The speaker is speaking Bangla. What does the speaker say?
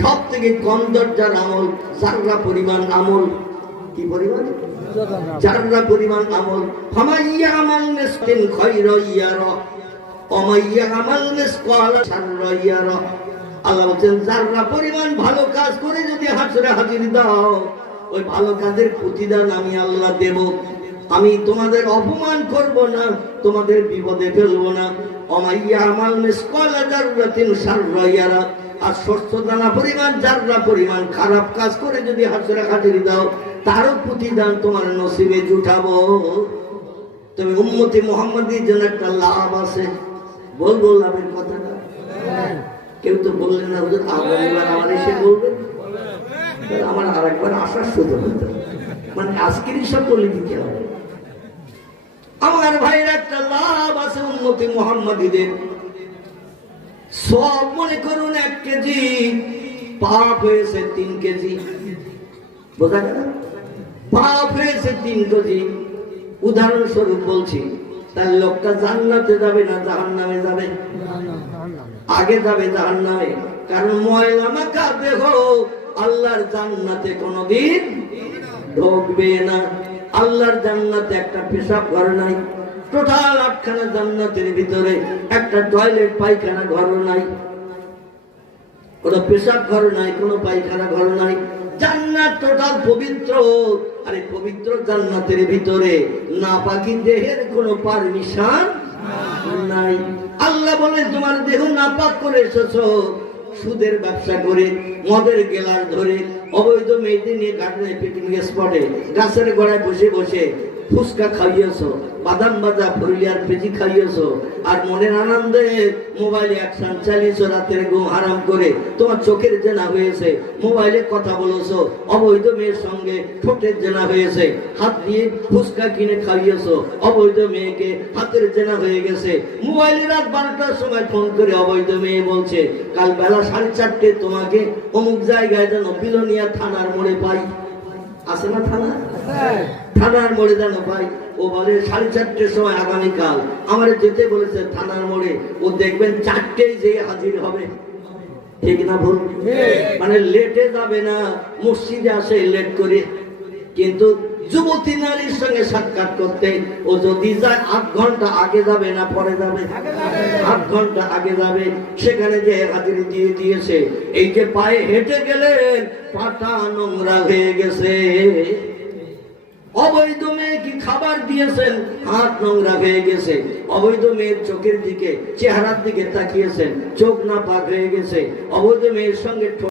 সব থেকে কম দরজার আমল যাররা পরিমাণ আমল। কি পরিমাণ? যাররা পরিমাণ আমল। ফামাইয়া আমাল মিসকিন খায়রা ইয়ারা ওমাইয়া আমাল মিসকাল শাররা ইয়ারা। আল্লাহ বলেন যাররা পরিমাণ ভালো কাজ করে যদি হাসরে হাজির দাও, ওই ভালো কাজের প্রতিদান আমি আল্লাহ দেব। আমি তোমাদের অপমান করব না, তোমাদের বিপদে ফেলবো না। ওমাইয়া আমাল মিসকাল যাররাতিন শাররা ইয়ারা। আর শস্য দানা পরিমাণ যাররা পরিমাণ খারাপ কাজ করে যদি হাসরে হাজির দাও, তারও প্রতিদান তোমার নসিবে জুটাবো। তবে উম্মতে মুহাম্মাদির জন্য একটা লাভ আছে। বলবো লাভের কথাটা? কেউ তো বললেন না হুজুর, আগামীবার আমার এসে বলবেন। আমার আর একবার আসার সুযোগ হতো, মানে আজকেরই সব বলে দিতে হবে। আমার ভাইয়ের একটা লাভ আছে উম্মতে মুহাম্মাদিদের। সব মনে করুন 1 কেজি, পাপ হয়েছে 3 কেজি। বোঝা গেল? পাপ হয়েছে 3 কেজি। উদাহরণস্বরূপ বলছি, তাহলে লোকটা জান্নাতে যাবে না জাহান্নামে যাবে? আগে যাবে জাহান্নামে, কারণ ময়লা মাখা দেহ আল্লাহর জান্নাতে কোনদিন ঢুকবে না। আল্লাহর জান্নাতে একটা পেশাব ঘর নাই। টোটাল 8খানা জান্নাতের ভিতরে একটা টয়লেট পায়খানা ঘর নাই, কোনো পেশাব ঘর নাই, কোনো পায়খানা ঘর নাই। জান্নাত টোটাল পবিত্র। আরে পবিত্র জান্নাতের ভিতরে নাপাকি দেহের কোনো পারমিশন নাই। আল্লাহ বলে তোমার দেহ নাপাক করে এসেছো, সুদের ব্যবসা করে, মদের গেলার ধরে, অবৈধ মেয়েদের নিয়ে গার্ডেনে পিকনিক স্পটে গাছের গোড়ায় বসে বসে ফুচকা খাইয়েছো, বাদাম ভাজা ফুরুলিয়ার পেঁচি খাইয়েছো, আর মনের আনন্দে মোবাইলে অ্যাকশন চালিয়েছো, রাতের ঘুম হারাম করে তোমার চোখের জেনা হয়েছে, মোবাইলে কথা বলেছো, অবৈধ মেয়ের সঙ্গে ঠোঁটের জেনা হয়েছে, হাত দিয়ে ফুচকা কিনে খাইয়েছো, অবৈধ মেয়েকে হাতের জেনা হয়ে গেছে। মোবাইলে রাত 12টার সময় ফোন করে অবৈধ মেয়ে বলছে কাল বেলা 4:30 তোমাকে অমুক জায়গায় যেন বিলোনিয়া থানার মোড়ে পাই। আছে না থানা? থানার মোড়ে যেন পাই। ও বলে 4:30 সময় আগামীকাল আমার যেতে বলেছে থানার মোড়ে। ও দেখবেন 4টেই যে হাজির হবে। ঠিক না ভুল? মানে লেটে যাবে না, মসজিদে আসে লেট করে। কিন্তু যুবতী নারীর সঙ্গে সাক্ষাৎ করতে ও যদি যায় 8 ঘন্টা আগে যাবে না পরে যাবে? 8 ঘন্টা আগে যাবে। সেখানে যে হাজিরি দিয়ে দিয়েছে, এই যে পায়ে হেঁটে গেলেন পাটা নোংরা হয়ে গেছে। অবৈধ মেয়ে কি খাবার দিয়েছেন, হাত নোংরা হয়ে গেছে। অবৈধ মেয়ের চোখের দিকে চেহারার দিকে তাকিয়েছেন, চোখ নাপাক হয়ে গেছে। অবৈধ মেয়ের সঙ্গে